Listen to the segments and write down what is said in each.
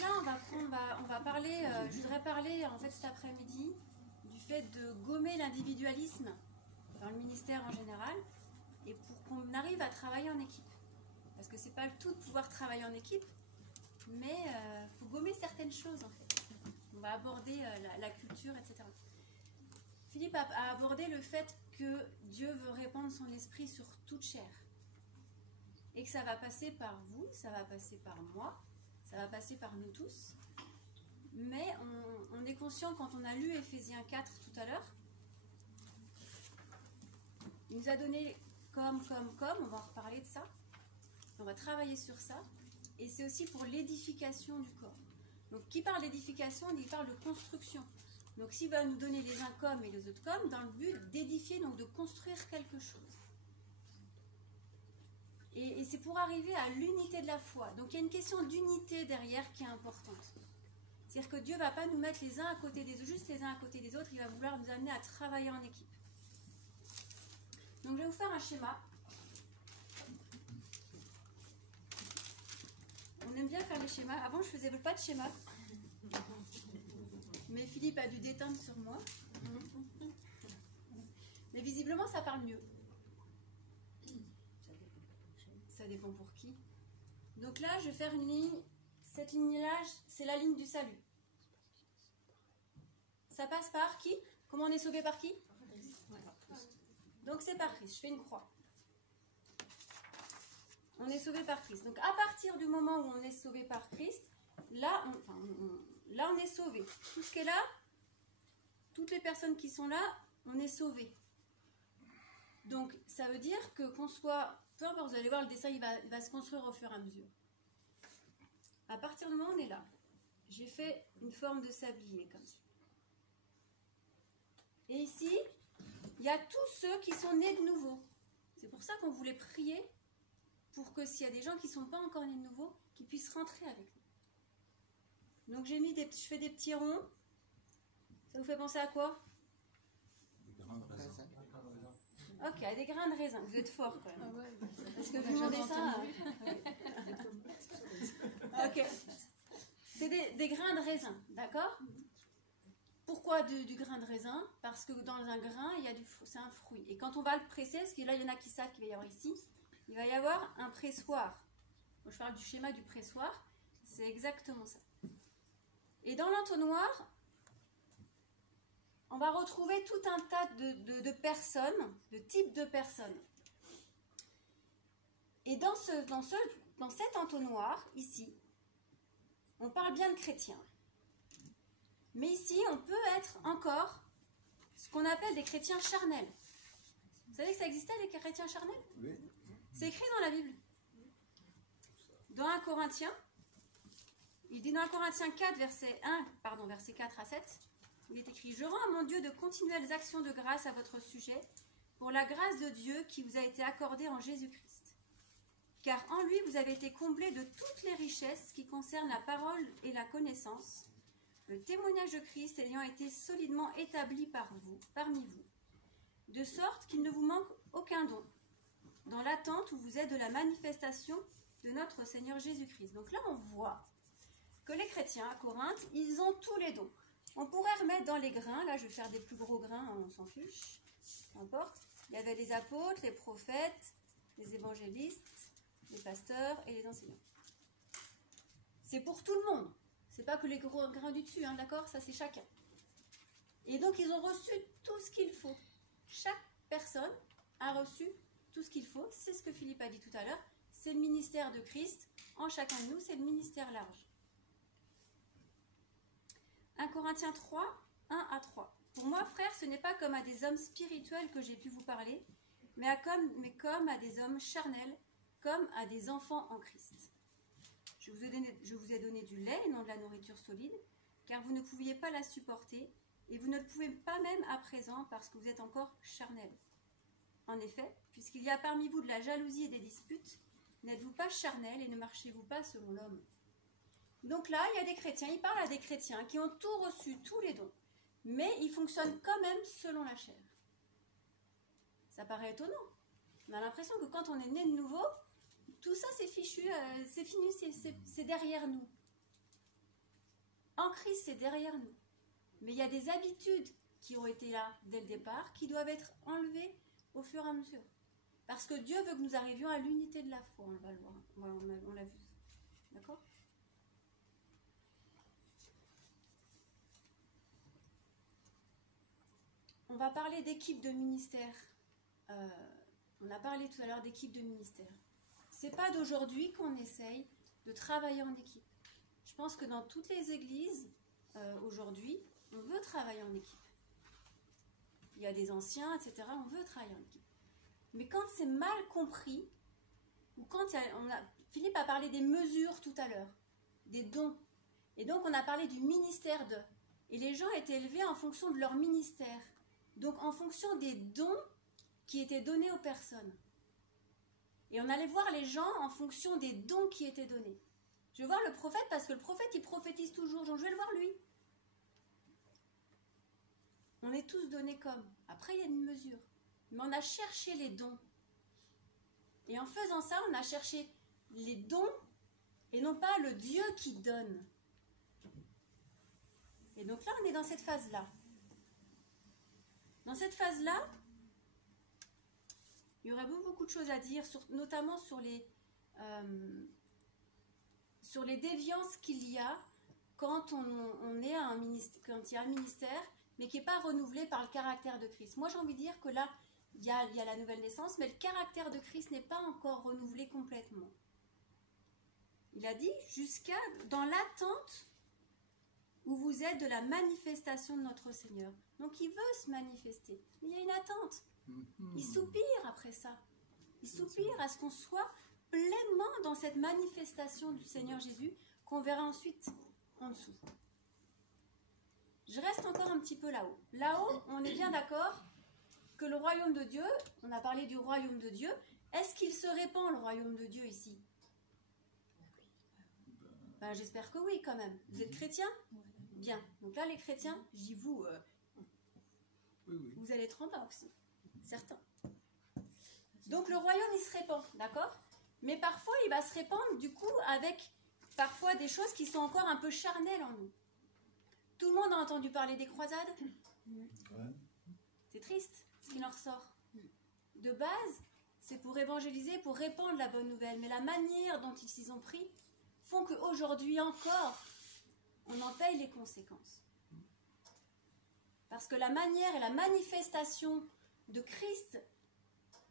là, on va parler, je voudrais parler en fait cet après-midi du fait de gommer l'individualisme dans le ministère en général et pour qu'on arrive à travailler en équipe. Parce que c'est pas le tout de pouvoir travailler en équipe, mais il faut gommer certaines choses en fait. On va aborder la culture, etc. Philippe a abordé le fait que Dieu veut répandre son esprit sur toute chair. Et que ça va passer par vous, ça va passer par moi, ça va passer par nous tous. Mais on est conscient quand on a lu Éphésiens 4 tout à l'heure, il nous a donné comme, on va en reparler de ça. On va travailler sur ça. Et c'est aussi pour l'édification du corps. Donc qui parle d'édification, il parle de construction. Donc s'il va nous donner les uns comme et les autres comme, dans le but d'édifier, donc de construire quelque chose. Et c'est pour arriver à l'unité de la foi. Donc il y a une question d'unité derrière qui est importante. C'est-à-dire que Dieu ne va pas nous mettre les uns à côté des autres, juste les uns à côté des autres, il va vouloir nous amener à travailler en équipe. Donc je vais vous faire un schéma. On aime bien faire les schémas. Avant je ne faisais pas de schéma. Mais Philippe a dû déteindre sur moi. Mais visiblement ça parle mieux. Ça dépend pour qui. Donc là, je vais faire une ligne. Cette ligne-là, c'est la ligne du salut. Ça passe par qui? Comment on est sauvé par qui? Donc c'est par Christ. Je fais une croix. On est sauvé par Christ. Donc à partir du moment où on est sauvé par Christ, là, on est sauvé. Tout ce qui est là, toutes les personnes qui sont là, on est sauvé. Donc ça veut dire que qu'on soit... Peu importe, vous allez voir, le dessin, il va se construire au fur et à mesure. À partir du moment où on est là, j'ai fait une forme de sablier, comme ça. Et ici, il y a tous ceux qui sont nés de nouveau. C'est pour ça qu'on voulait prier, pour que s'il y a des gens qui ne sont pas encore nés de nouveau, qu'ils puissent rentrer avec nous. Donc je fais des petits ronds. Ça vous fait penser à quoi? Des grains de raisin. Ok, des grains de raisin. Vous êtes forts quand même. Ah ouais, Parce que vous demandez ça. Ok. C'est des grains de raisin, d'accord? Pourquoi du grain de raisin? Parce que dans un grain, c'est un fruit. Et quand on va le presser, parce que là, il y en a qui savent qu'il va y avoir ici, il va y avoir un pressoir. Moi, je parle du schéma du pressoir. C'est exactement ça. Et dans l'entonnoir, on va retrouver tout un tas de personnes, de types de personnes. Et dans cet entonnoir, ici, on parle bien de chrétiens. Mais ici, on peut être encore ce qu'on appelle des chrétiens charnels. Vous savez que ça existait, les chrétiens charnels? Oui. C'est écrit dans la Bible. Dans 1 Corinthiens, il dit dans 1 Corinthiens 4, verset 4 à 7, il est écrit « Je rends à mon Dieu de continuelles actions de grâce à votre sujet, pour la grâce de Dieu qui vous a été accordée en Jésus-Christ. Car en lui, vous avez été comblés de toutes les richesses qui concernent la parole et la connaissance, le témoignage de Christ ayant été solidement établi parmi vous, de sorte qu'il ne vous manque aucun don, dans l'attente où vous êtes de la manifestation de notre Seigneur Jésus-Christ. » Donc là, on voit que les chrétiens à Corinthe, ils ont tous les dons. On pourrait remettre dans les grains, là je vais faire des plus gros grains, on s'en fiche, peu importe. Il y avait les apôtres, les prophètes, les évangélistes, les pasteurs et les enseignants. C'est pour tout le monde. C'est pas que les gros grains du dessus, hein, d'accord? Ça c'est chacun. Et donc ils ont reçu tout ce qu'il faut. Chaque personne a reçu tout ce qu'il faut. C'est ce que Philippe a dit tout à l'heure. C'est le ministère de Christ. En chacun de nous, c'est le ministère large. 1 Corinthiens 3, 1 à 3. Pour moi, frères, ce n'est pas comme à des hommes spirituels que j'ai pu vous parler, mais comme à des hommes charnels, comme à des enfants en Christ. Je vous ai donné du lait et non de la nourriture solide, car vous ne pouviez pas la supporter, et vous ne le pouvez pas même à présent parce que vous êtes encore charnels. En effet, puisqu'il y a parmi vous de la jalousie et des disputes, n'êtes-vous pas charnels et ne marchez-vous pas selon l'homme? Donc là, il y a des chrétiens, il parle à des chrétiens qui ont tout reçu, tous les dons, mais ils fonctionnent quand même selon la chair. Ça paraît étonnant. On a l'impression que quand on est né de nouveau, tout ça c'est fichu, c'est fini, c'est derrière nous. En Christ, c'est derrière nous. Mais il y a des habitudes qui ont été là dès le départ, qui doivent être enlevées au fur et à mesure. Parce que Dieu veut que nous arrivions à l'unité de la foi, on va le voir, on l'a vu. D'accord? On va parler d'équipe de ministère. On a parlé tout à l'heure d'équipe de ministère. C'est pas d'aujourd'hui qu'on essaye de travailler en équipe. Je pense que dans toutes les églises, aujourd'hui, on veut travailler en équipe. Il y a des anciens, etc. On veut travailler en équipe. Mais quand c'est mal compris, ou quand Philippe a parlé des mesures tout à l'heure, des dons. Et donc on a parlé du ministère de. Et les gens étaient élevés en fonction de leur ministère. Donc en fonction des dons qui étaient donnés aux personnes. Et on allait voir les gens en fonction des dons qui étaient donnés. Je vais voir le prophète parce que le prophète il prophétise toujours, donc je vais le voir lui. On est tous donnés comme. Après il y a une mesure. Mais on a cherché les dons. Et en faisant ça, on a cherché les dons et non pas le Dieu qui donne. Et donc là, on est dans cette phase-là. Dans cette phase-là, il y aurait beaucoup de choses à dire, notamment sur les déviances qu'il y a quand on est quand il y a un ministère, mais qui n'est pas renouvelé par le caractère de Christ. Moi, j'ai envie de dire que là, il y a la nouvelle naissance, mais le caractère de Christ n'est pas encore renouvelé complètement. Il a dit, jusqu'à dans l'attente où vous êtes de la manifestation de notre Seigneur. Donc il veut se manifester, mais il y a une attente. Il soupire après ça. Il soupire à ce qu'on soit pleinement dans cette manifestation du Seigneur Jésus, qu'on verra ensuite en dessous. Je reste encore un petit peu là-haut. Là-haut, on est bien d'accord que le royaume de Dieu, on a parlé du royaume de Dieu, est-ce qu'il se répand le royaume de Dieu ici? Ben, j'espère que oui quand même. Vous êtes chrétiens? Bien. Donc là les chrétiens, je dis vous, vous allez être en bas aussi. Certains. Donc le royaume il se répand, d'accord? Mais parfois il va se répandre du coup avec parfois des choses qui sont encore un peu charnelles en nous. Tout le monde a entendu parler des croisades? C'est triste ce qu'il en ressort. De base, c'est pour évangéliser, pour répandre la bonne nouvelle. Mais la manière dont ils s'y ont pris font qu'aujourd'hui encore, on en paye les conséquences. Parce que la manière et la manifestation de Christ,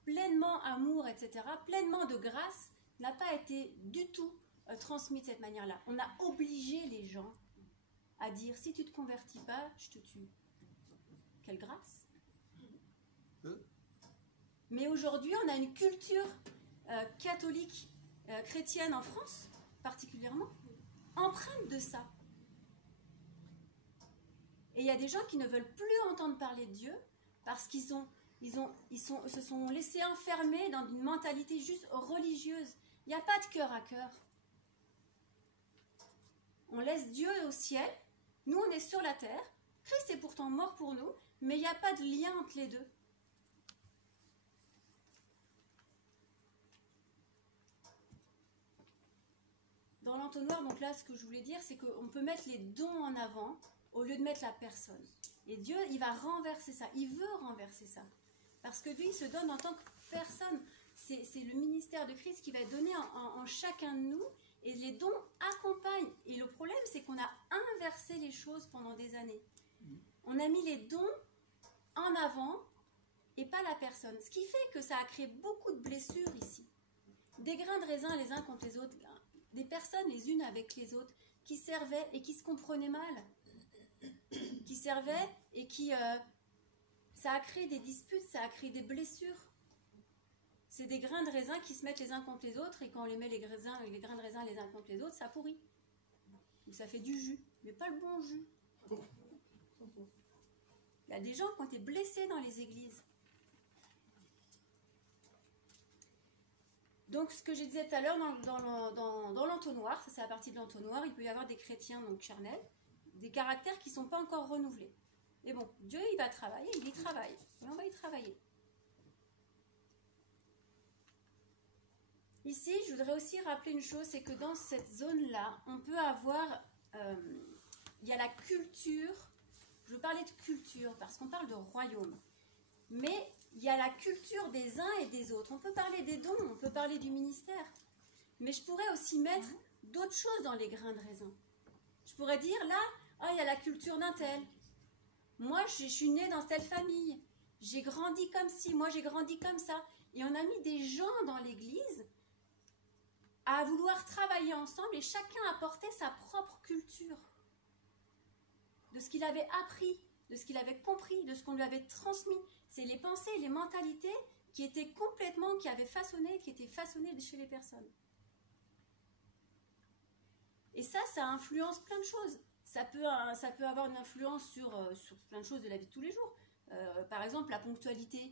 pleinement amour, etc., pleinement de grâce, n'a pas été du tout transmis de cette manière-là. On a obligé les gens à dire, si tu ne te convertis pas, je te tue. Quelle grâce! Mais aujourd'hui, on a une culture catholique, chrétienne en France, particulièrement, empreinte de ça. Et il y a des gens qui ne veulent plus entendre parler de Dieu parce qu'ils se sont laissés enfermer dans une mentalité juste religieuse. Il n'y a pas de cœur à cœur. On laisse Dieu au ciel, nous on est sur la terre, Christ est pourtant mort pour nous, mais il n'y a pas de lien entre les deux. Dans l'entonnoir, donc là, ce que je voulais dire, c'est qu'on peut mettre les dons en avant au lieu de mettre la personne. Et Dieu, il va renverser ça. Il veut renverser ça. Parce que lui, il se donne en tant que personne. C'est le ministère de Christ qui va être donné en chacun de nous. Et les dons accompagnent. Et le problème, c'est qu'on a inversé les choses pendant des années. On a mis les dons en avant et pas la personne. Ce qui fait que ça a créé beaucoup de blessures ici. Des grains de raisin les uns contre les autres. Des personnes les unes avec les autres qui servaient et qui se comprenaient mal. Qui servaient et qui... ça a créé des disputes, ça a créé des blessures. C'est des grains de raisin qui se mettent les uns contre les autres et quand on les met les grains de raisin les uns contre les autres, ça pourrit. Ou ça fait du jus, mais pas le bon jus. Il y a des gens qui ont été blessés dans les églises. Donc, ce que je disais tout à l'heure, dans l'entonnoir, ça c'est la partie de l'entonnoir, il peut y avoir des chrétiens donc charnels, des caractères qui ne sont pas encore renouvelés. Et bon, Dieu, il va travailler, il y travaille. Et on va y travailler. Ici, je voudrais aussi rappeler une chose, c'est que dans cette zone-là, on peut avoir il y a la culture. Je veux parler de culture parce qu'on parle de royaume. Mais il y a la culture des uns et des autres. On peut parler des dons, on peut parler du ministère. Mais je pourrais aussi mettre d'autres choses dans les grains de raisin. Je pourrais dire, là, il y a la culture d'un tel. Moi, je suis née dans telle famille. J'ai grandi comme ci, moi j'ai grandi comme ça. Et on a mis des gens dans l'église à vouloir travailler ensemble et chacun apportait sa propre culture. De ce qu'il avait appris, de ce qu'il avait compris, de ce qu'on lui avait transmis. C'est les pensées et les mentalités qui étaient complètement, qui étaient façonnées chez les personnes. Et ça influence plein de choses. Ça peut avoir une influence sur plein de choses de la vie de tous les jours. Par exemple, la ponctualité.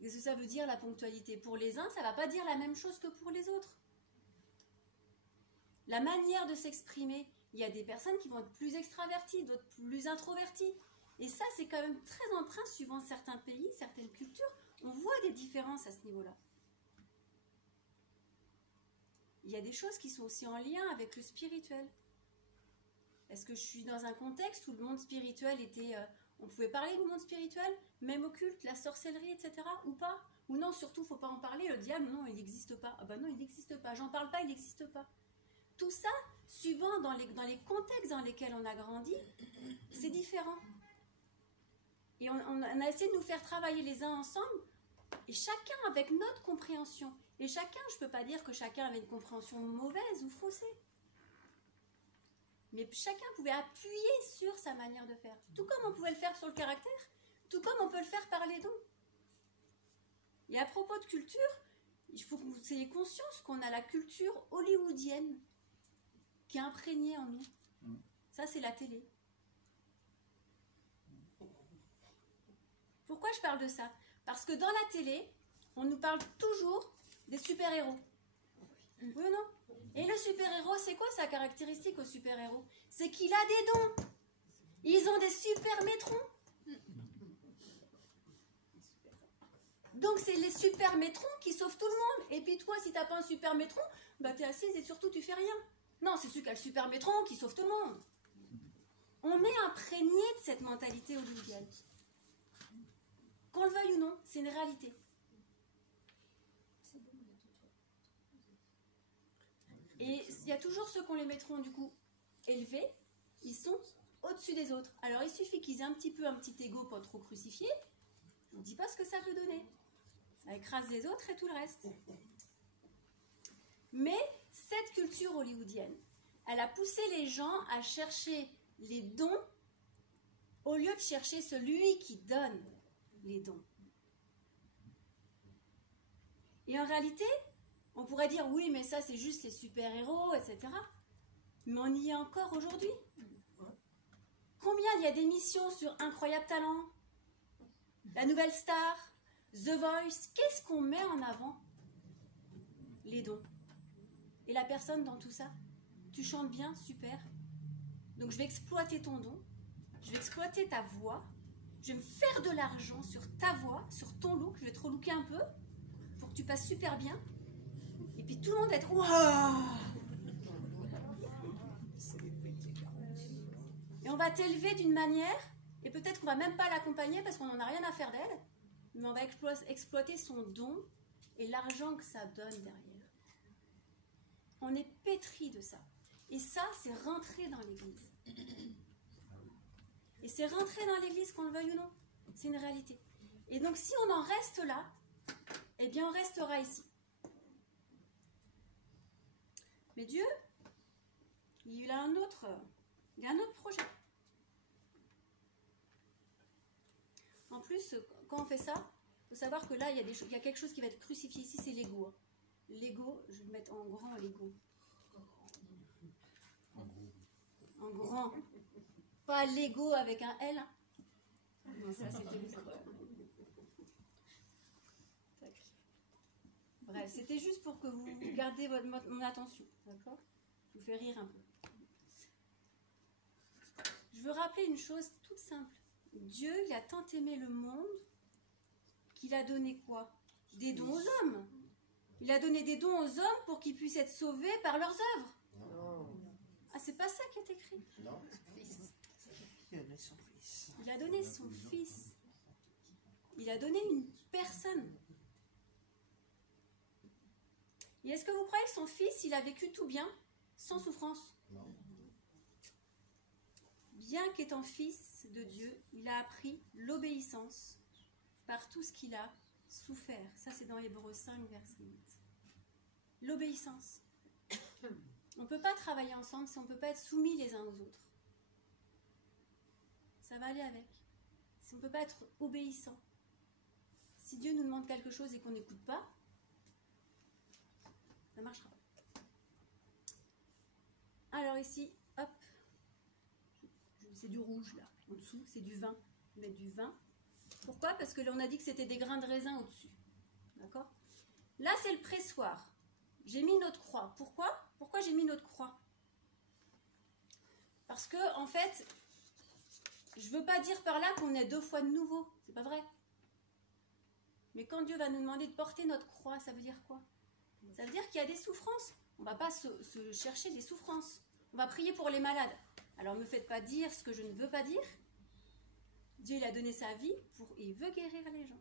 Qu'est-ce que ça veut dire, la ponctualité? Pour les uns, ça ne va pas dire la même chose que pour les autres. La manière de s'exprimer. Il y a des personnes qui vont être plus extraverties, d'autres plus introverties. Et ça, c'est quand même très empreint suivant certains pays, certaines cultures. On voit des différences à ce niveau-là. Il y a des choses qui sont aussi en lien avec le spirituel. Est-ce que je suis dans un contexte où le monde spirituel était... on pouvait parler du monde spirituel, même occulte, la sorcellerie, etc. ou pas? Ou non, surtout, il ne faut pas en parler. Le diable, non, il n'existe pas. Ah ben non, il n'existe pas. J'en parle pas, il n'existe pas. Tout ça, suivant dans les contextes dans lesquels on a grandi, c'est différent. Et on a essayé de nous faire travailler les uns ensemble, et chacun avec notre compréhension. Et chacun, je ne peux pas dire que chacun avait une compréhension mauvaise ou faussée. Mais chacun pouvait appuyer sur sa manière de faire. Tout comme on pouvait le faire sur le caractère, tout comme on peut le faire par les dons. Et à propos de culture, il faut que vous ayez conscience qu'on a la culture hollywoodienne qui est imprégnée en nous. Ça, c'est la télé. Pourquoi je parle de ça? Parce que dans la télé, on nous parle toujours des super-héros. Oui ou non? Et le super-héros, c'est quoi sa caractéristique au super-héros? C'est qu'il a des dons. Ils ont des super-métrons. Donc c'est les super-métrons qui sauvent tout le monde. Et puis toi, si t'as pas un super-métron, bah t'es assise et surtout tu fais rien. Non, c'est celui qui a le super-métron qui sauve tout le monde. On est imprégné de cette mentalité hollywoodienne. Qu'on le veuille ou non, c'est une réalité. Et il y a toujours ceux qu'on les mettront du coup élevés, ils sont au-dessus des autres. Alors il suffit qu'ils aient un petit ego pas trop crucifié, je ne dis pas ce que ça peut donner. Ça écrase les autres et tout le reste. Mais cette culture hollywoodienne, elle a poussé les gens à chercher les dons au lieu de chercher celui qui donne les dons. Et en réalité, on pourrait dire, oui, mais ça, c'est juste les super-héros, etc. Mais on y est encore aujourd'hui. Combien il y a d'émissions sur Incroyable Talent, La Nouvelle Star, The Voice? Qu'est-ce qu'on met en avant? Les dons. Et la personne dans tout ça? Tu chantes bien, super. Donc je vais exploiter ton don, je vais exploiter ta voix, je vais me faire de l'argent sur ta voix, sur ton look, je vais te relooker un peu, pour que tu passes super bien. Et puis tout le monde va être waouh! Et on va t'élever d'une manière, et peut-être qu'on va même pas l'accompagner parce qu'on n'en a rien à faire d'elle, mais on va exploiter son don et l'argent que ça donne derrière. On est pétri de ça. Et ça, c'est rentrer dans l'église. Et c'est rentrer dans l'église, qu'on le veuille ou non. C'est une réalité. Et donc, si on en reste là, eh bien, on restera ici. Mais Dieu, il a un autre projet. En plus, quand on fait ça, il faut savoir que là, il y a quelque chose qui va être crucifié ici, c'est l'ego. L'ego, je vais le mettre en grand, l'ego. En grand. Pas l'ego avec un L. Hein. Non, ça, c'était juste... Bref, c'était juste pour que vous gardiez mon attention. D'accord? Je vous fais rire un peu. Je veux rappeler une chose toute simple. Dieu, il a tant aimé le monde qu'il a donné quoi? Des dons aux hommes. Il a donné des dons aux hommes pour qu'ils puissent être sauvés par leurs œuvres. Ah, c'est pas ça qui est écrit. Non. Il a donné son fils. Il a donné son fils. Il a donné une personne. Et est-ce que vous croyez que son fils, il a vécu tout bien, sans souffrance? Non. Bien qu'étant fils de Dieu, il a appris l'obéissance par tout ce qu'il a souffert. Ça, c'est dans Hébreux 5, verset 8. L'obéissance. On ne peut pas travailler ensemble si on ne peut pas être soumis les uns aux autres. Ça va aller avec. Si on ne peut pas être obéissant. Si Dieu nous demande quelque chose et qu'on n'écoute pas, ça ne marchera pas. Alors ici, hop, c'est du rouge là, en dessous, c'est du vin. Je vais mettre du vin. Pourquoi? Parce que là on a dit que c'était des grains de raisin au-dessus. D'accord? Là c'est le pressoir. J'ai mis notre croix. Pourquoi? Pourquoi j'ai mis notre croix? Parce que, en fait, je ne veux pas dire par là qu'on est 2 fois de nouveau. C'est pas vrai. Mais quand Dieu va nous demander de porter notre croix, ça veut dire quoi? Ça veut dire qu'il y a des souffrances. On ne va pas se chercher des souffrances. On va prier pour les malades. Alors ne me faites pas dire ce que je ne veux pas dire. Dieu il a donné sa vie et il veut guérir les gens.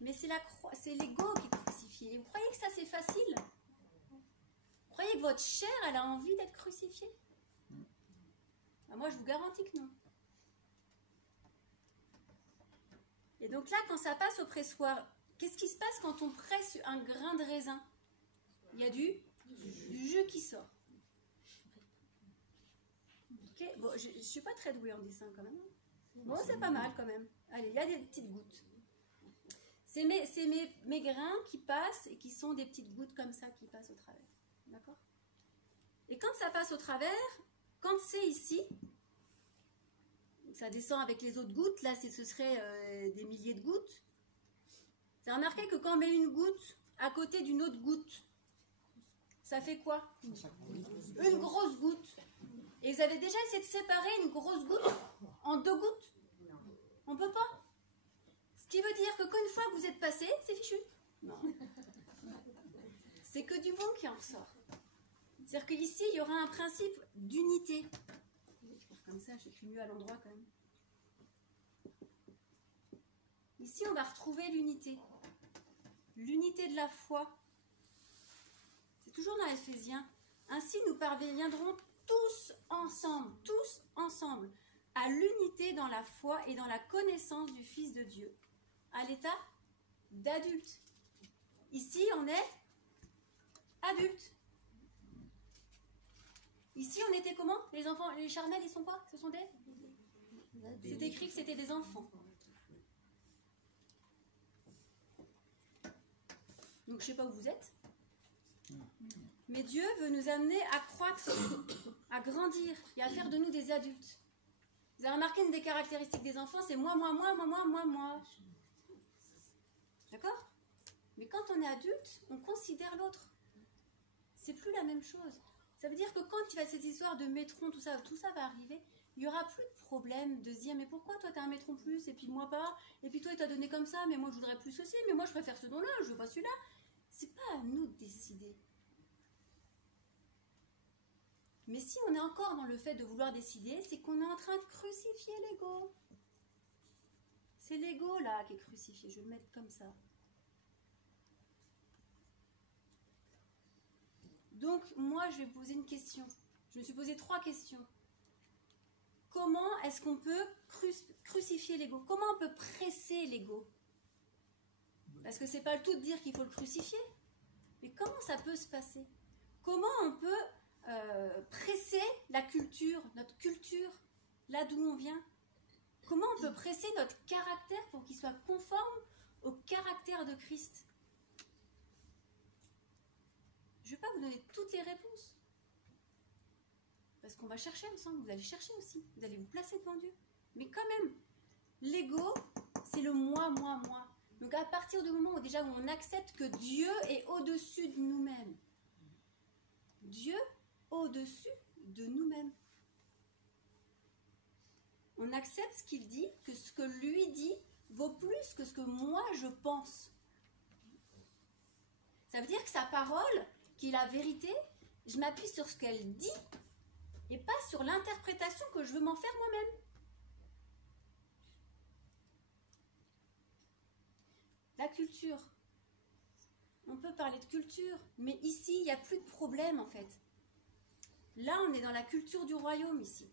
Mais c'est la croix, c'est l'ego qui est crucifié. Et vous croyez que ça c'est facile? Vous croyez que votre chair elle a envie d'être crucifiée? Ben, moi je vous garantis que non. Et donc là quand ça passe au pressoir, qu'est-ce qui se passe quand on presse un grain de raisin? Il y a du jus qui sort. Okay. Bon, je ne suis pas très douée en dessin quand même. Bon, c'est pas mal quand même. Allez, il y a des petites gouttes. C'est mes grains qui passent et qui sont des petites gouttes comme ça qui passent au travers. D'accord? Et quand ça passe au travers, quand c'est ici, ça descend avec les autres gouttes, là ce serait des milliers de gouttes. Vous avez remarqué que quand on met une goutte à côté d'une autre goutte, ça fait quoi? Une grosse goutte. Et vous avez déjà essayé de séparer une grosse goutte en 2 gouttes? On ne peut pas. Ce qui veut dire que qu'une fois que vous êtes passé, c'est fichu. Non. C'est que du bon qui en ressort. C'est-à-dire qu'ici, il y aura un principe d'unité. Comme ça, j'écris mieux à l'endroit quand même. Ici, on va retrouver l'unité. L'unité de la foi. C'est toujours dans Éphésiens. Ainsi, nous parviendrons tous ensemble, à l'unité dans la foi et dans la connaissance du Fils de Dieu, à l'état d'adulte. Ici, on est adulte. Ici, on était comment? Les enfants, les charnels, ils sont quoi? Ce sont des... C'est écrit que c'était des enfants. Donc, je ne sais pas où vous êtes. Mais Dieu veut nous amener à croître, à grandir et à faire de nous des adultes. Vous avez remarqué une des caractéristiques des enfants, c'est moi. D'accord? Mais quand on est adulte, on considère l'autre. C'est plus la même chose. Ça veut dire que quand il y a cette histoire de métron, tout ça va arriver, il n'y aura plus de problème de se dire mais pourquoi toi tu as un métron plus et puis moi pas, et puis toi il t'a donné comme ça, mais moi je voudrais plus ceci, mais moi je préfère ce don-là, je veux pas celui-là. C'est pas à nous de décider. Mais si on est encore dans le fait de vouloir décider, c'est qu'on est en train de crucifier l'ego. C'est l'ego là qui est crucifié, je vais le mettre comme ça. Donc moi je vais poser une question. Je me suis posé 3 questions. Comment est-ce qu'on peut crucifier l'ego? Comment on peut presser l'ego? Parce que c'est pas le tout de dire qu'il faut le crucifier. Mais comment ça peut se passer? Comment on peut presser la culture, notre culture, là d'où on vient? Comment on peut presser notre caractère pour qu'il soit conforme au caractère de Christ? Je ne vais pas vous donner toutes les réponses. Parce qu'on va chercher ensemble, vous allez chercher aussi, vous allez vous placer devant Dieu. Mais quand même, l'ego, c'est le moi. Donc à partir du moment où déjà où on accepte que Dieu est au-dessus de nous-mêmes. Dieu au-dessus de nous-mêmes. On accepte ce qu'il dit, que ce que lui dit vaut plus que ce que moi je pense. Ça veut dire que sa parole, qui est la vérité, je m'appuie sur ce qu'elle dit et pas sur l'interprétation que je veux m'en faire moi-même. La culture. On peut parler de culture, mais ici, il n'y a plus de problème en fait. Là, on est dans la culture du royaume ici.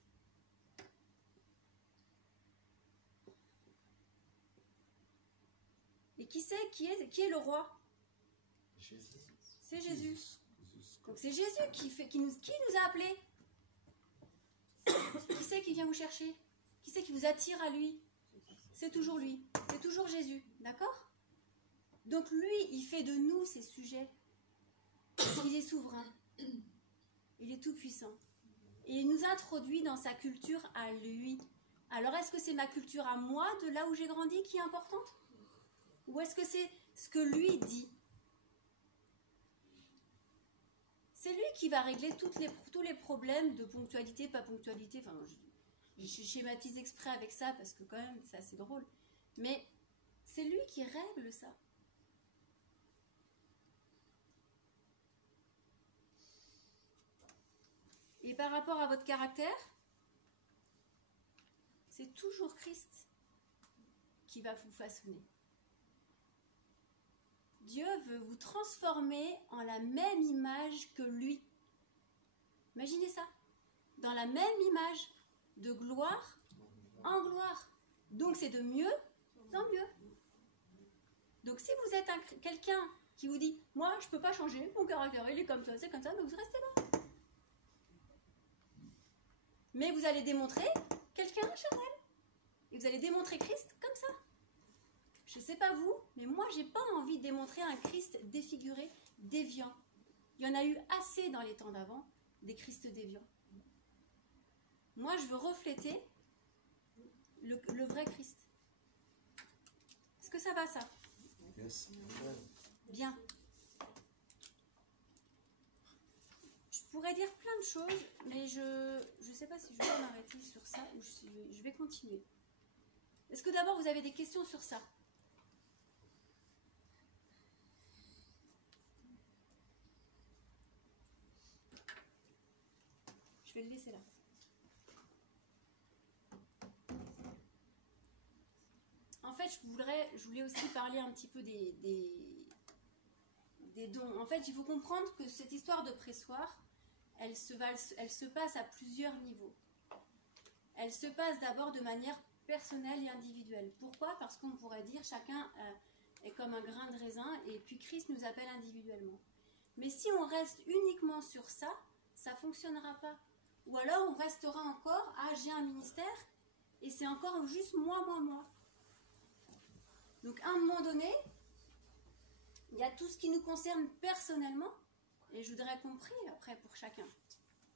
Et qui est le roi? Jésus. C'est Jésus. Donc c'est Jésus qui nous a appelés. Qui c'est qui vient vous chercher? Qui c'est qui vous attire à lui? C'est toujours lui. C'est toujours Jésus. D'accord? Donc lui, il fait de nous ses sujets. Parce qu'il est souverain. Il est tout puissant. Et il nous introduit dans sa culture à lui. Alors est-ce que c'est ma culture à moi, de là où j'ai grandi, qui est importante? Ou est-ce que c'est ce que lui dit? C'est lui qui va régler tous les problèmes de ponctualité, pas ponctualité. Enfin, je schématise exprès avec ça parce que quand même, c'est assez drôle. Mais c'est lui qui règle ça. Et par rapport à votre caractère, c'est toujours Christ qui va vous façonner. Dieu veut vous transformer en la même image que lui. Imaginez ça. Dans la même image, de gloire en gloire. Donc c'est de mieux en mieux. Donc si vous êtes quelqu'un qui vous dit « Moi, je ne peux pas changer, mon caractère, il est comme ça, c'est comme ça », mais vous restez là. Mais vous allez démontrer quelqu'un charnel. Et vous allez démontrer Christ comme ça. Je ne sais pas vous, mais moi, je n'ai pas envie de démontrer un Christ défiguré, déviant. Il y en a eu assez dans les temps d'avant, des Christ déviants. Moi, je veux refléter le vrai Christ. Est-ce que ça va, ça? Yes. Bien. Je pourrais dire plein de choses, mais je ne sais pas si je vais m'arrêter sur ça ou je vais continuer. Est-ce que d'abord, vous avez des questions sur ça? Je vais le laisser là. En fait, je voulais aussi parler un petit peu des dons. En fait, il faut comprendre que cette histoire de pressoir, elle se passe à plusieurs niveaux. Elle se passe d'abord de manière personnelle et individuelle. Pourquoi? Parce qu'on pourrait dire chacun est comme un grain de raisin et puis Christ nous appelle individuellement. Mais si on reste uniquement sur ça, ça ne fonctionnera pas. Ou alors on restera encore, ah j'ai un ministère et c'est encore juste moi. Donc à un moment donné, il y a tout ce qui nous concerne personnellement et je voudrais qu'on prie après pour chacun.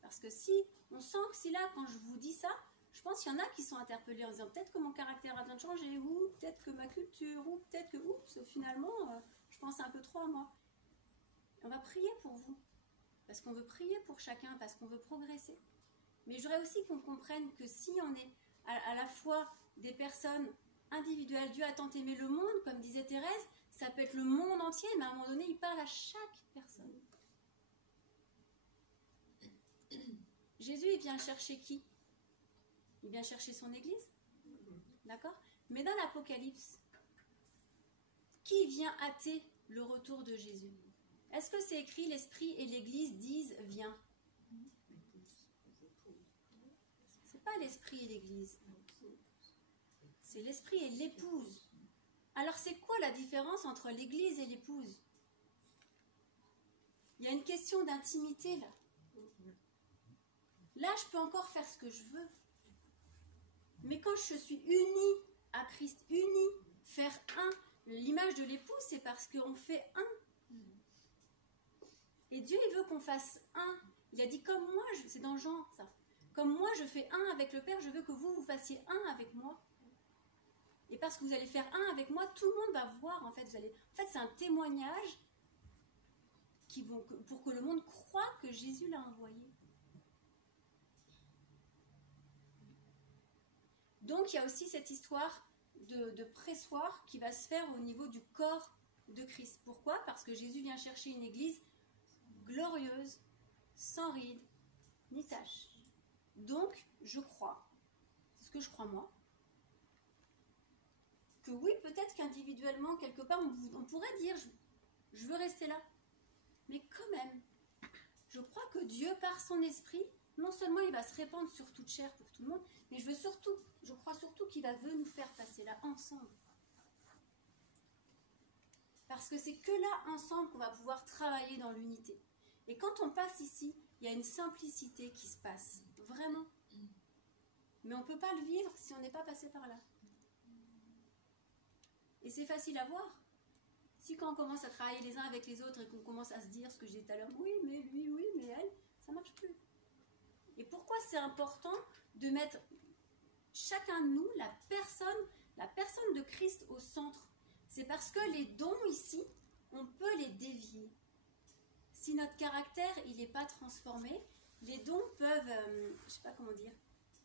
Parce que si on sent que si là, quand je vous dis ça, je pense qu'il y en a qui sont interpellés en disant peut-être que mon caractère a besoin de changer, ou peut-être que ma culture, ou peut-être que, oups, finalement, je pense un peu trop à moi. On va prier pour vous. Parce qu'on veut prier pour chacun, parce qu'on veut progresser. Mais je voudrais aussi qu'on comprenne que si on est à la fois des personnes individuelles, Dieu a tant aimé le monde, comme disait Thérèse, ça peut être le monde entier, mais à un moment donné, il parle à chaque personne. Jésus, il vient chercher qui? Il vient chercher son église. D'accord? Mais dans l'Apocalypse, qui vient hâter le retour de Jésus? Est-ce que c'est écrit l'Esprit et l'Église disent « Viens » ? C'est pas l'Esprit et l'Église. C'est l'Esprit et l'épouse. Alors c'est quoi la différence entre l'Église et l'épouse? Il y a une question d'intimité là. Là, je peux encore faire ce que je veux. Mais quand je suis unie à Christ, unie, faire un, l'image de l'épouse, c'est parce qu'on fait un. Et Dieu, il veut qu'on fasse un. Il a dit comme moi, c'est dans Jean ça. Comme moi, je fais un avec le Père, je veux que vous fassiez un avec moi. Et parce que vous allez faire un avec moi, tout le monde va voir. En fait, c'est un témoignage pour que le monde croie que Jésus l'a envoyé. Donc, il y a aussi cette histoire de pressoir qui va se faire au niveau du corps de Christ. Pourquoi? Parce que Jésus vient chercher une église glorieuse, sans rides, ni taches. Donc, je crois, c'est ce que je crois moi, que oui, peut-être qu'individuellement, quelque part, on pourrait dire, je veux rester là. Mais quand même, je crois que Dieu, par son esprit, non seulement il va se répandre sur toute chair pour tout le monde, mais je crois surtout qu'il veut nous faire passer là ensemble. Parce que c'est que là, ensemble, qu'on va pouvoir travailler dans l'unité. Et quand on passe ici, il y a une simplicité qui se passe, vraiment. Mais on ne peut pas le vivre si on n'est pas passé par là. Et c'est facile à voir. Si quand on commence à travailler les uns avec les autres et qu'on commence à se dire ce que j'ai dit tout à l'heure, oui, mais lui, oui, mais elle, ça ne marche plus. Et pourquoi c'est important de mettre chacun de nous, la personne de Christ au centre? C'est parce que les dons ici, on peut les dévier. Si notre caractère, il n'est pas transformé, les dons peuvent, je ne sais pas comment dire,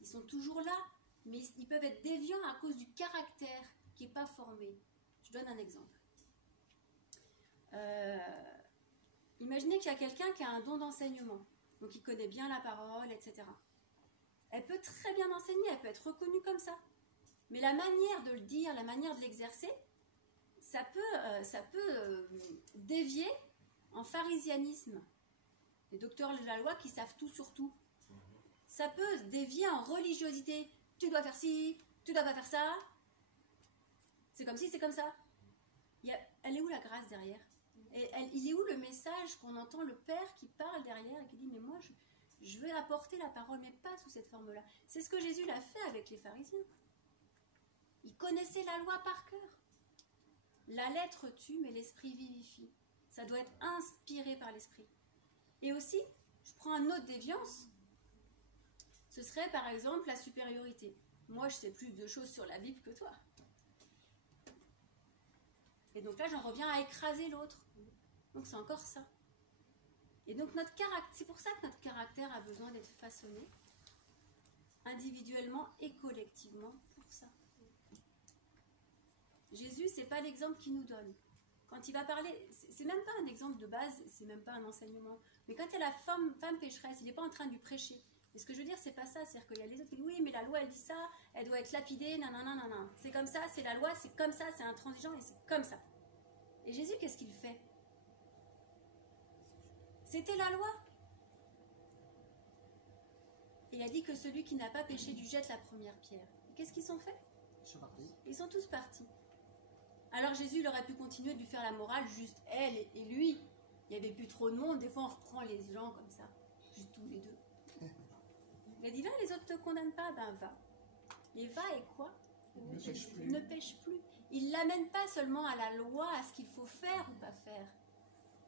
ils sont toujours là, mais ils peuvent être déviants à cause du caractère qui n'est pas formé. Je donne un exemple. Imaginez qu'il y a quelqu'un qui a un don d'enseignement, donc il connaît bien la parole, etc. Elle peut très bien enseigner, elle peut être reconnue comme ça. Mais la manière de le dire, la manière de l'exercer, ça peut dévier en pharisianisme. Les docteurs de la loi qui savent tout sur tout. Ça peut dévier en religiosité. Tu dois faire ci, tu dois pas faire ça. C'est comme ci, c'est comme ça. Elle est où la grâce derrière? Et il est où le message qu'on entend le Père qui parle derrière et qui dit mais moi je veux apporter la parole mais pas sous cette forme-là. C'est ce que Jésus l'a fait avec les pharisiens. Ils connaissaient la loi par cœur. La lettre tue mais l'esprit vivifie. Ça doit être inspiré par l'esprit. Et aussi, je prends un autre déviance. Ce serait par exemple la supériorité. Moi je sais plus de choses sur la Bible que toi. Et donc là, j'en reviens à écraser l'autre. Donc c'est encore ça. Et donc c'est pour ça que notre caractère a besoin d'être façonné individuellement et collectivement pour ça. Jésus, c'est pas l'exemple qu'il nous donne. Quand il va parler, c'est même pas un exemple de base, c'est même pas un enseignement. Mais quand il y a la femme pécheresse, il n'est pas en train de lui prêcher. Et ce que je veux dire, c'est pas ça. C'est-à-dire qu'il y a les autres qui disent oui, mais la loi, elle dit ça, elle doit être lapidée, nanana. C'est comme ça, c'est la loi, c'est comme ça, c'est intransigeant et c'est comme ça. Et Jésus, qu'est-ce qu'il fait? C'était la loi. Et il a dit que celui qui n'a pas péché lui jette la première pierre. Et qu'est-ce qu'ils ont fait? Ils sont tous partis. Alors Jésus, il aurait pu continuer de lui faire la morale, juste elle et lui. Il n'y avait plus trop de monde. Des fois, on reprend les gens comme ça, juste tous les deux. Il a dit là, les autres ne te condamnent pas, ben va. Et va et quoi? Ne pêche plus. Il ne l'amène pas seulement à la loi, à ce qu'il faut faire ou pas faire.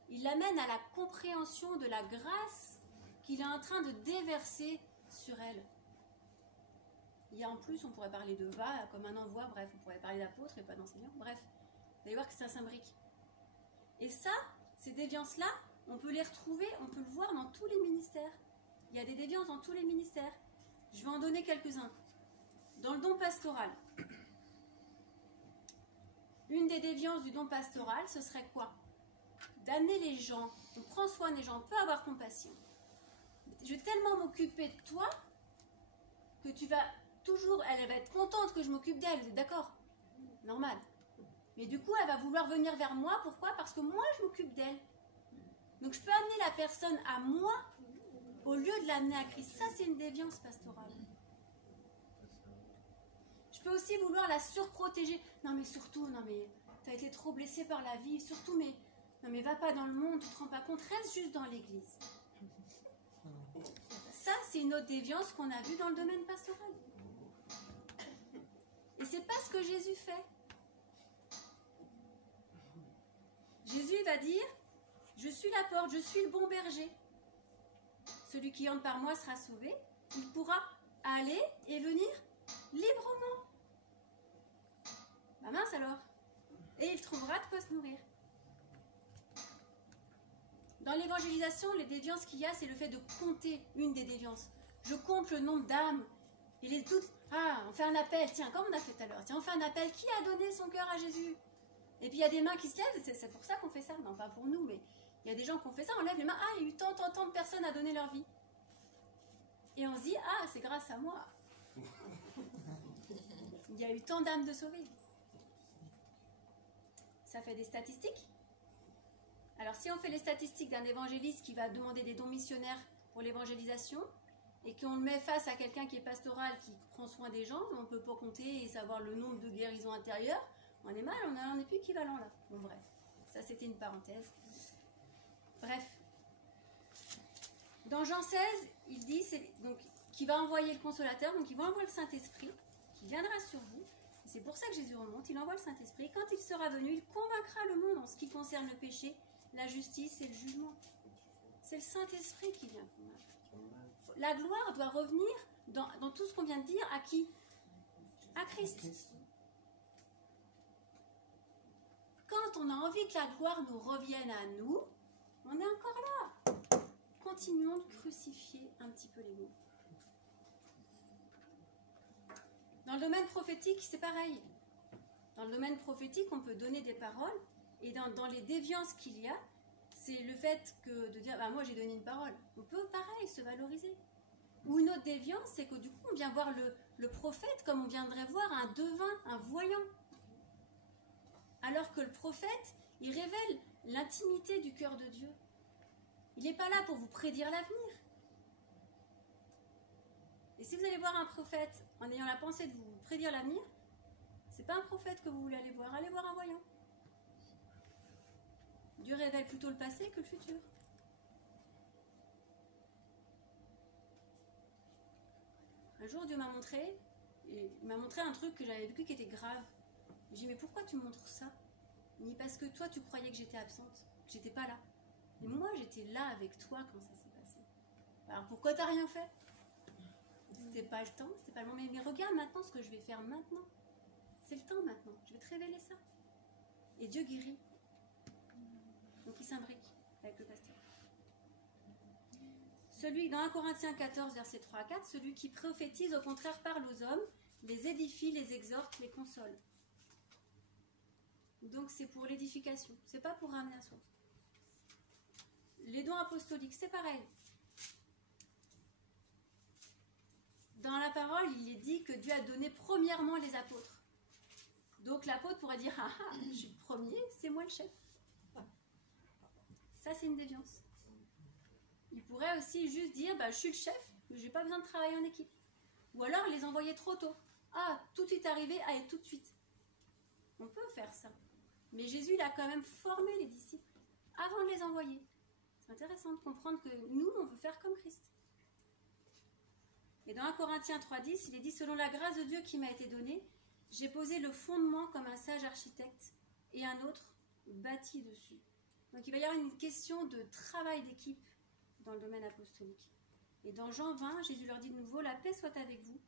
Il l'amène à la compréhension de la grâce qu'il est en train de déverser sur elle. Il y a en plus, on pourrait parler de va comme un envoi, bref, on pourrait parler d'apôtre et pas d'enseignant, bref. Vous allez voir que ça s'imbrique. Et ça, ces déviances-là, on peut les retrouver, on peut le voir dans tous les ministères. Il y a des déviances dans tous les ministères. Je vais en donner quelques-uns. Dans le don pastoral, une des déviances du don pastoral, ce serait quoi? D'amener les gens, on prend soin des gens, on peut avoir compassion. Je vais tellement m'occuper de toi que tu vas toujours, elle va être contente que je m'occupe d'elle, vous êtes d'accord? Normal. Mais du coup, elle va vouloir venir vers moi, pourquoi? Parce que moi, je m'occupe d'elle. Donc je peux amener la personne à moi au lieu de l'amener à Christ. Ça, c'est une déviance pastorale. Je peux aussi vouloir la surprotéger. Non mais surtout, non mais t'as été trop blessé par la vie, surtout mais non mais va pas dans le monde, tu te rends pas compte, reste juste dans l'église. Ça, c'est une autre déviance qu'on a vue dans le domaine pastoral. Et c'est pas ce que Jésus fait. Jésus va dire, je suis la porte, je suis le bon berger. Celui qui entre par moi sera sauvé, il pourra aller et venir librement. Bah mince alors. Et il trouvera de quoi se nourrir. Dans l'évangélisation, les déviances qu'il y a, c'est le fait de compter une des déviances. Je compte le nombre d'âmes. Et les toutes. Ah, on fait un appel. Tiens, comme on a fait tout à l'heure. Tiens, on fait un appel. Qui a donné son cœur à Jésus? Et puis il y a des mains qui se lèvent. C'est pour ça qu'on fait ça. Non, pas pour nous, mais il y a des gens qui ont fait ça. On lève les mains. Ah, il y a eu tant de personnes à donner leur vie. Et on se dit, ah, c'est grâce à moi. Il y a eu tant d'âmes de sauvées. Ça fait des statistiques. Alors si on fait les statistiques d'un évangéliste qui va demander des dons missionnaires pour l'évangélisation, et qu'on le met face à quelqu'un qui est pastoral, qui prend soin des gens, on ne peut pas compter et savoir le nombre de guérisons intérieures, on est mal, on n'est plus équivalent là. Bon bref, ça c'était une parenthèse. Bref. Dans Jean 16, il dit donc qu'il va envoyer le consolateur, donc il va envoyer le Saint-Esprit, qui viendra sur vous. C'est pour ça que Jésus remonte, il envoie le Saint-Esprit. Quand il sera venu, il convaincra le monde en ce qui concerne le péché, la justice et le jugement. C'est le Saint-Esprit qui vient convaincre. La gloire doit revenir dans tout ce qu'on vient de dire à qui? À Christ. Quand on a envie que la gloire nous revienne à nous, on est encore là. Continuons de crucifier un petit peu l'ego. Dans le domaine prophétique, c'est pareil. Dans le domaine prophétique, on peut donner des paroles, et dans les déviances qu'il y a, c'est le fait de dire, bah, moi j'ai donné une parole. On peut, pareil, se valoriser. Ou une autre déviance, c'est que du coup, on vient voir le prophète comme on viendrait voir un devin, un voyant. Alors que le prophète, il révèle l'intimité du cœur de Dieu. Il n'est pas là pour vous prédire l'avenir. Et si vous allez voir un prophète en ayant la pensée de vous prédire l'avenir, c'est pas un prophète que vous voulez aller voir un voyant. Dieu révèle plutôt le passé que le futur. Un jour, Dieu m'a montré un truc que j'avais vécu qui était grave. J'ai dit, mais pourquoi tu me montres ça? Il dit, parce que toi, tu croyais que j'étais absente, que j'étais pas là. Et moi, j'étais là avec toi quand ça s'est passé. Alors pourquoi t'as rien fait? C'était pas le temps, c'était pas le moment. Mais regarde maintenant ce que je vais faire maintenant. C'est le temps maintenant, je vais te révéler ça. Et Dieu guérit. Donc il s'imbrique avec le pasteur. Celui, dans 1 Corinthiens 14, versets 3 à 4, celui qui prophétise au contraire parle aux hommes, les édifie, les exhorte, les console. Donc c'est pour l'édification, c'est pas pour ramener à soi. Les dons apostoliques, c'est pareil. Dans la parole, il est dit que Dieu a donné premièrement les apôtres. Donc l'apôtre pourrait dire, ah ah, je suis le premier, c'est moi le chef. Ça c'est une déviance. Il pourrait aussi juste dire, bah, je suis le chef, mais je n'ai pas besoin de travailler en équipe. Ou alors les envoyer trop tôt. Ah, tout est arrivé, allez, tout de suite. On peut faire ça. Mais Jésus, il a quand même formé les disciples avant de les envoyer. C'est intéressant de comprendre que nous, on veut faire comme Christ. Et dans 1 Corinthiens 3,10, il est dit, selon la grâce de Dieu qui m'a été donnée, j'ai posé le fondement comme un sage architecte et un autre bâti dessus. Donc il va y avoir une question de travail d'équipe dans le domaine apostolique. Et dans Jean 20, Jésus leur dit de nouveau, la paix soit avec vous,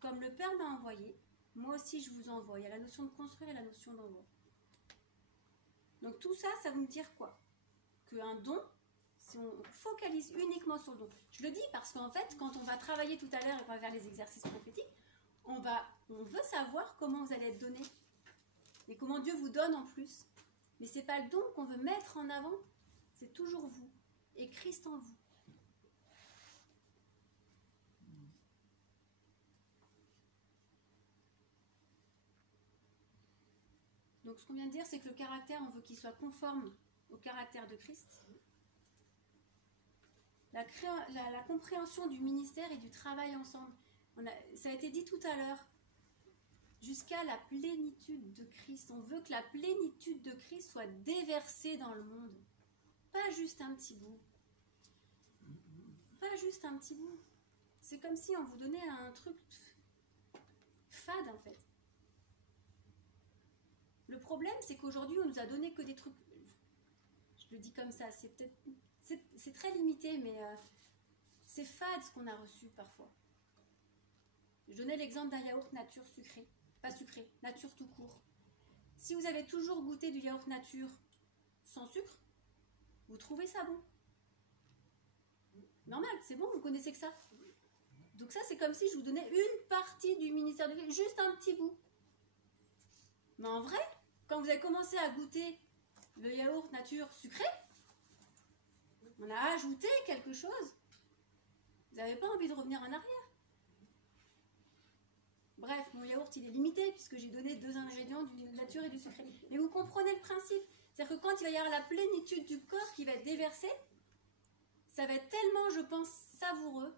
comme le Père m'a envoyé, moi aussi je vous envoie. Il y a la notion de construire et la notion d'envoi. Donc tout ça, ça veut me dire quoi? Qu'un don, si on focalise uniquement sur le don. Je le dis parce qu'en fait, quand on va travailler tout à l'heure et qu'on va vers les exercices prophétiques, on veut savoir comment vous allez être donné et comment Dieu vous donne en plus. Mais c'est pas le don qu'on veut mettre en avant, c'est toujours vous et Christ en vous. Donc ce qu'on vient de dire, c'est que le caractère, on veut qu'il soit conforme au caractère de Christ. La compréhension du ministère et du travail ensemble. Ça a été dit tout à l'heure. Jusqu'à la plénitude de Christ. On veut que la plénitude de Christ soit déversée dans le monde. Pas juste un petit bout. Pas juste un petit bout. C'est comme si on vous donnait un truc fade en fait. Le problème, c'est qu'aujourd'hui, on nous a donné que des trucs... Je le dis comme ça, c'est très limité, mais c'est fade ce qu'on a reçu parfois. Je donnais l'exemple d'un yaourt nature sucré. Pas sucré, nature tout court. Si vous avez toujours goûté du yaourt nature sans sucre, vous trouvez ça bon. Normal, c'est bon, vous connaissez que ça. Donc ça, c'est comme si je vous donnais une partie du ministère de vie, juste un petit bout. Mais en vrai, quand vous avez commencé à goûter le yaourt nature sucré, on a ajouté quelque chose. Vous n'avez pas envie de revenir en arrière. Bref, mon yaourt, il est limité puisque j'ai donné 2 ingrédients, du nature et du sucré. Mais vous comprenez le principe. C'est-à-dire que quand il va y avoir la plénitude du corps qui va être déversée, ça va être tellement, je pense, savoureux,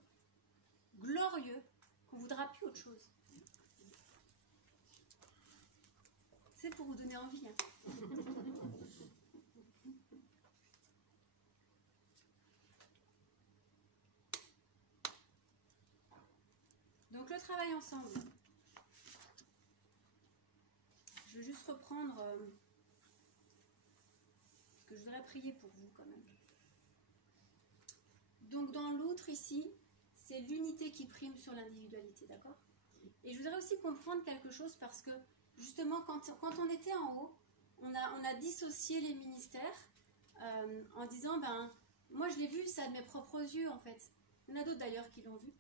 glorieux, qu'on ne voudra plus autre chose. C'est pour vous donner envie. Hein. Donc le travail ensemble. Je vais juste reprendre ce que je voudrais prier pour vous quand même. Donc dans l'outre ici, c'est l'unité qui prime sur l'individualité, d'accord? Et je voudrais aussi comprendre quelque chose parce que justement quand on était en haut, on a dissocié les ministères en disant, ben moi je l'ai vu ça de mes propres yeux en fait. Il y en a d'autres d'ailleurs qui l'ont vu,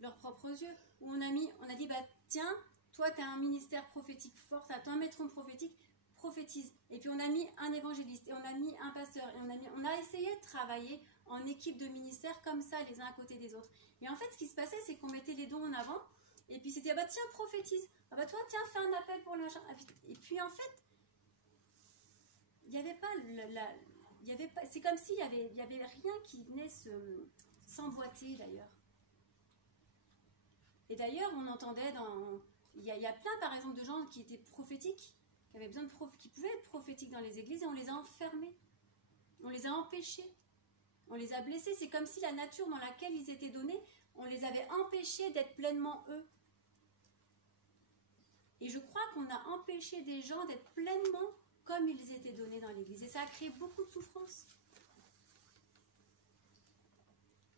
leurs propres yeux, où on a dit, bah tiens, toi tu as un ministère prophétique fort, tu as un maîtron prophétique, prophétise. Et puis on a mis un évangéliste, et on a mis un pasteur, et on a essayé de travailler en équipe de ministères comme ça, les uns à côté des autres. Et en fait, ce qui se passait, c'est qu'on mettait les dons en avant, et puis c'était, ah bah tiens, prophétise, ah bah toi, tiens, fais un appel pour le machin. Et puis en fait, il n'y avait pas, c'est comme s'il y avait rien qui venait s'emboîter d'ailleurs. Et d'ailleurs, on entendait il y a plein par exemple de gens qui étaient prophétiques, qui avaient besoin qui pouvaient être prophétiques dans les églises, et on les a enfermés, on les a empêchés, on les a blessés. C'est comme si la nature dans laquelle ils étaient donnés, on les avait empêchés d'être pleinement eux. Et je crois qu'on a empêché des gens d'être pleinement comme ils étaient donnés dans l'église. Et ça a créé beaucoup de souffrance.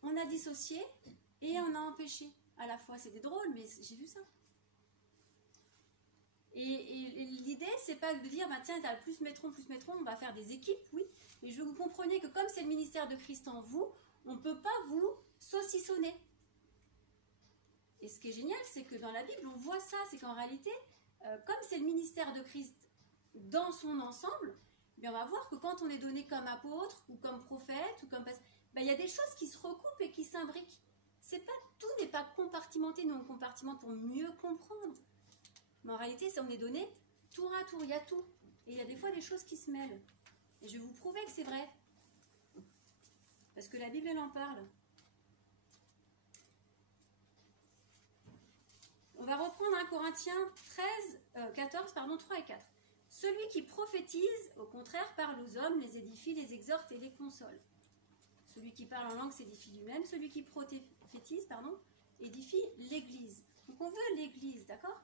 On a dissocié et on a empêché à la fois. C'était drôle, mais j'ai vu ça. Et l'idée, c'est pas de dire, bah, tiens, t'as plus métron, on va faire des équipes, oui. Mais je veux que vous compreniez que comme c'est le ministère de Christ en vous, on ne peut pas vous saucissonner. Et ce qui est génial, c'est que dans la Bible, on voit ça. C'est qu'en réalité, comme c'est le ministère de Christ dans son ensemble, bien on va voir que quand on est donné comme apôtre, ou comme prophète, ou comme pasteur, ben, il y a des choses qui se recoupent et qui s'imbriquent. Tout n'est pas compartimenté, nous on compartimente pour mieux comprendre. Mais en réalité, on est donné tour à tour, il y a tout. Et il y a des fois des choses qui se mêlent. Et je vais vous prouver que c'est vrai. Parce que la Bible, elle en parle. On va reprendre 1 Corinthiens 14, 3 et 4. Celui qui prophétise, au contraire, parle aux hommes, les édifie, les exhorte et les console. Celui qui parle en langue s'édifie lui-même. Celui qui prophétise, édifie l'Église. Donc on veut l'Église, d'accord?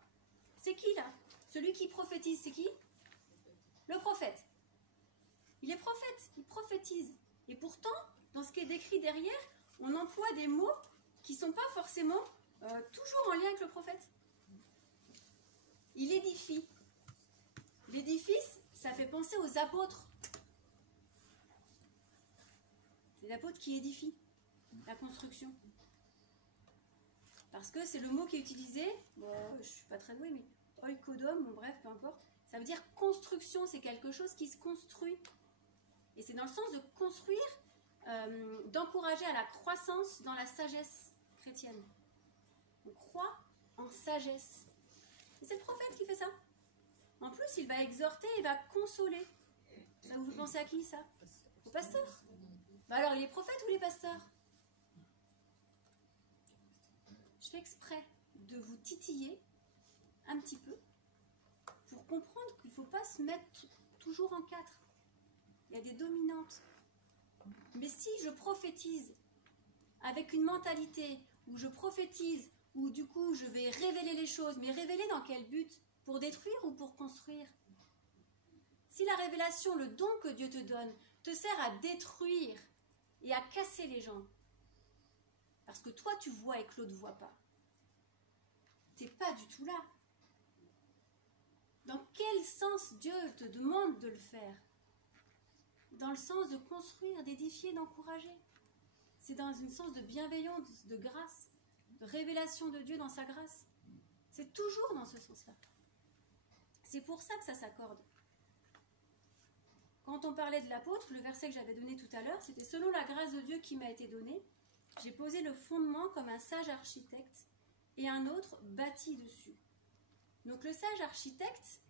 C'est qui là? Celui qui prophétise, c'est qui? Le prophète. Il est prophète, il prophétise. Et pourtant, dans ce qui est décrit derrière, on emploie des mots qui ne sont pas forcément toujours en lien avec le prophète. Il édifie. L'édifice, ça fait penser aux apôtres. Les apôtres qui édifient la construction. Parce que c'est le mot qui est utilisé, bon, je ne suis pas très douée, mais oikodome, bon, bref, peu importe. Ça veut dire construction, c'est quelque chose qui se construit. Et c'est dans le sens de construire, d'encourager à la croissance dans la sagesse chrétienne. On croit en sagesse. Et c'est le prophète qui fait ça. En plus, il va exhorter, il va consoler. Ça vous fait penser à qui, ça? Au pasteur. Bah alors, il est prophète ou il est pasteur? Je fais exprès de vous titiller un petit peu pour comprendre qu'il ne faut pas se mettre toujours en quatre. Il y a des dominantes. Mais si je prophétise avec une mentalité où je prophétise, où du coup je vais révéler les choses, mais révéler dans quel but? Pour détruire ou pour construire? Si la révélation, le don que Dieu te donne, te sert à détruire et à casser les gens, parce que toi tu vois et que l'autre ne voit pas, tu n'es pas du tout là. Dans quel sens Dieu te demande de le faire? Dans le sens de construire, d'édifier, d'encourager. C'est dans un sens de bienveillance, de grâce, de révélation de Dieu dans sa grâce. C'est toujours dans ce sens-là. C'est pour ça que ça s'accorde. Quand on parlait de l'apôtre, le verset que j'avais donné tout à l'heure, c'était « Selon la grâce de Dieu qui m'a été donnée, J'ai posé le fondement comme un sage architecte et un autre bâti dessus. Donc le sage architecte,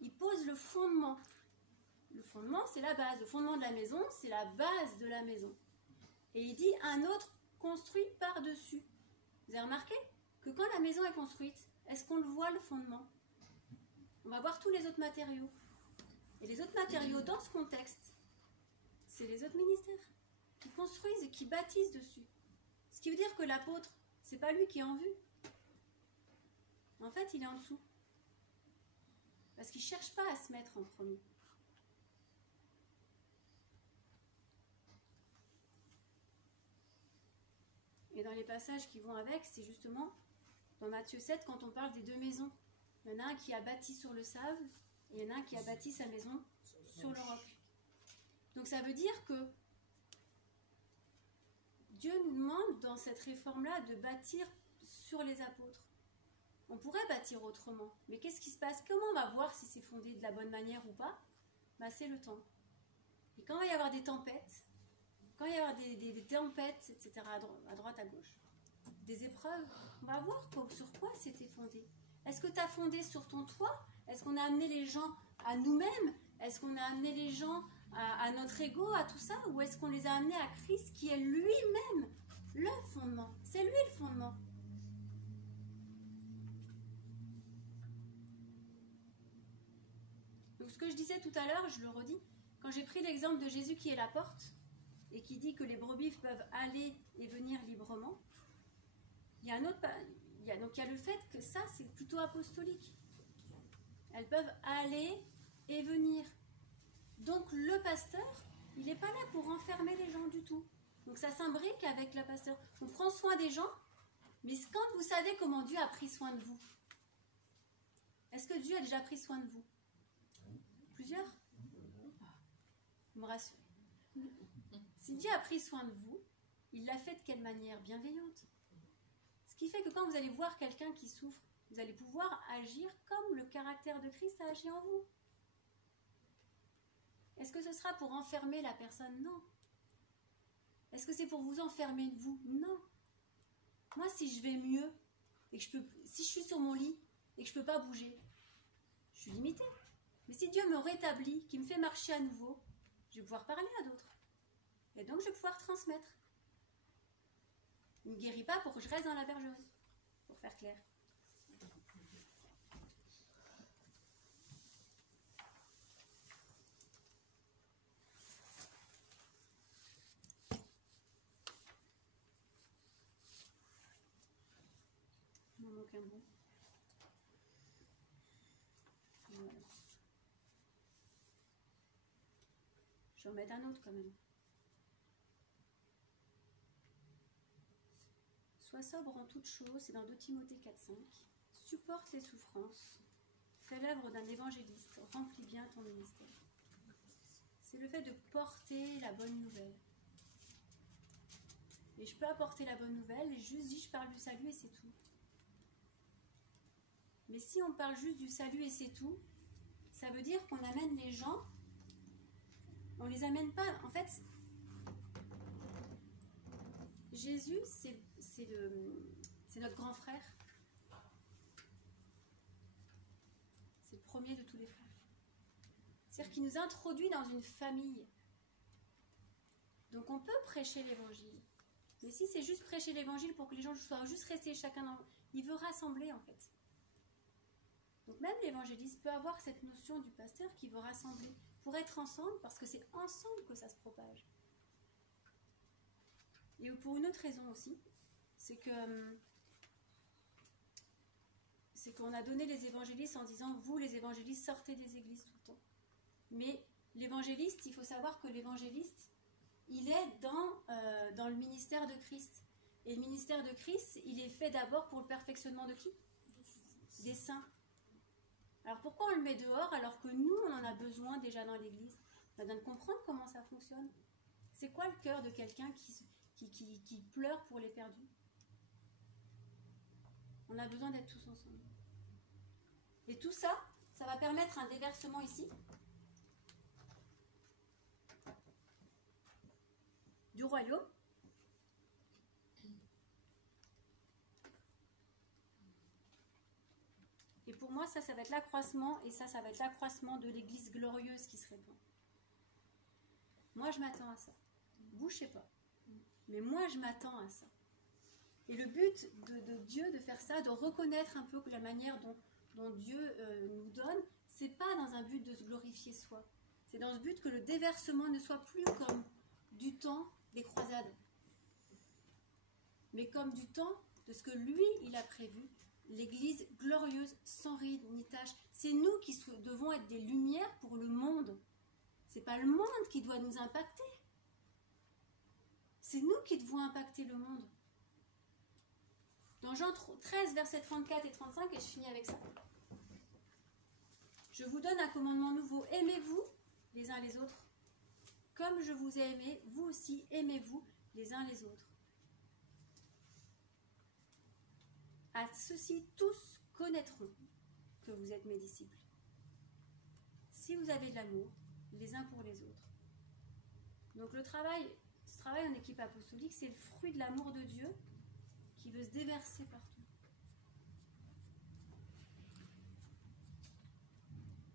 il pose le fondement. Le fondement, c'est la base. Le fondement de la maison, c'est la base de la maison. Et il dit un autre construit par-dessus. Vous avez remarqué que quand la maison est construite, est-ce qu'on le voit, le fondement? On va voir tous les autres matériaux. Et les autres matériaux, dans ce contexte, c'est les autres ministères qui construisent et qui bâtissent dessus. Ce qui veut dire que l'apôtre, c'est pas lui qui est en vue. En fait, il est en dessous. Parce qu'il ne cherche pas à se mettre en premier. Et dans les passages qui vont avec, c'est justement dans Matthieu 7, quand on parle des deux maisons. Il y en a un qui a bâti sur le sable, et il y en a un qui a bâti sa maison sur le roc. Donc ça veut dire que Dieu nous demande dans cette réforme-là de bâtir sur les apôtres. On pourrait bâtir autrement, mais qu'est-ce qui se passe? Comment on va voir si c'est fondé de la bonne manière ou pas? C'est le temps. Et quand il va y avoir des tempêtes, quand il va y avoir des tempêtes, etc., à droite, à gauche, des épreuves, on va voir sur quoi c'était fondé. Est-ce que tu as fondé sur ton toit? Est-ce qu'on a amené les gens à nous-mêmes? Est-ce qu'on a amené les gens à notre ego, à tout ça? Ou est-ce qu'on les a amenés à Christ qui est lui-même le fondement? C'est lui le fondement. Donc ce que je disais tout à l'heure, je le redis, quand j'ai pris l'exemple de Jésus qui est la porte et qui dit que les brebis peuvent aller et venir librement, il y a donc il y a le fait que ça c'est plutôt apostolique. Elles peuvent aller et venir. Donc le pasteur, il n'est pas là pour enfermer les gens du tout. Donc ça s'imbrique avec le pasteur. On prend soin des gens, mais quand vous savez comment Dieu a pris soin de vous, est-ce que Dieu a déjà pris soin de vous? Plusieurs? Vous me rassurez. Si Dieu a pris soin de vous, il l'a fait de quelle manière? Bienveillante. Ce qui fait que quand vous allez voir quelqu'un qui souffre, vous allez pouvoir agir comme le caractère de Christ a agi en vous. Est-ce que ce sera pour enfermer la personne? Non. Est-ce que c'est pour vous enfermer de vous? Non. Moi, si je vais mieux, et que si je suis sur mon lit et que je ne peux pas bouger, je suis limitée. Mais si Dieu me rétablit, qu'il me fait marcher à nouveau, je vais pouvoir parler à d'autres. Et donc, je vais pouvoir transmettre. Il ne me guérit pas pour que je reste dans la bergerie, pour faire clair. Il m'en manque un bout. Voilà. Je vais en mettre un autre quand même. Sois sobre en toutes choses, c'est dans 2 Timothée 4,5. Supporte les souffrances. Fais l'œuvre d'un évangéliste. Remplis bien ton ministère. C'est le fait de porter la bonne nouvelle. Et je peux apporter la bonne nouvelle et juste dire je parle du salut et c'est tout. Mais si on parle juste du salut et c'est tout, ça veut dire qu'on amène les gens, on les amène pas. En fait, Jésus, c'est notre grand frère. C'est le premier de tous les frères. C'est-à-dire qu'il nous introduit dans une famille. Donc on peut prêcher l'évangile. Mais si c'est juste prêcher l'évangile pour que les gens soient juste restés chacun dans... Il veut rassembler en fait. Donc même l'évangéliste peut avoir cette notion du pasteur qui veut rassembler pour être ensemble, parce que c'est ensemble que ça se propage. Et pour une autre raison aussi, c'est qu'on a donné les évangélistes en disant vous les évangélistes sortez des églises tout le temps. Mais l'évangéliste, il faut savoir que l'évangéliste, il est dans le ministère de Christ. Et le ministère de Christ, il est fait d'abord pour le perfectionnement de qui? Des saints. Alors pourquoi on le met dehors alors que nous, on en a besoin déjà dans l'église? On a besoin de comprendre comment ça fonctionne. C'est quoi le cœur de quelqu'un qui pleure pour les perdus? On a besoin d'être tous ensemble. Et tout ça, ça va permettre un déversement ici du royaume Et pour moi, ça va être l'accroissement, et ça va être l'accroissement de l'Église glorieuse qui se répand. Moi, je m'attends à ça. Vous, je sais pas. Mais moi, je m'attends à ça. Et le but de Dieu de faire ça, de reconnaître un peu que la manière dont Dieu nous donne, c'est pas dans un but de se glorifier soi. C'est dans ce but que le déversement ne soit plus comme du temps des croisades, mais comme du temps de ce que lui, il a prévu, l'Église glorieuse, sans ride ni tache. C'est nous qui devons être des lumières pour le monde. C'est pas le monde qui doit nous impacter. C'est nous qui devons impacter le monde. Dans Jean 13, versets 34 et 35, et je finis avec ça. Je vous donne un commandement nouveau. Aimez-vous les uns les autres. Comme je vous ai aimé, vous aussi aimez-vous les uns les autres. À ceux-ci, tous connaîtront que vous êtes mes disciples. Si vous avez de l'amour les uns pour les autres. Donc ce travail en équipe apostolique, c'est le fruit de l'amour de Dieu qui veut se déverser partout.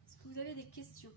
Est-ce que vous avez des questions ?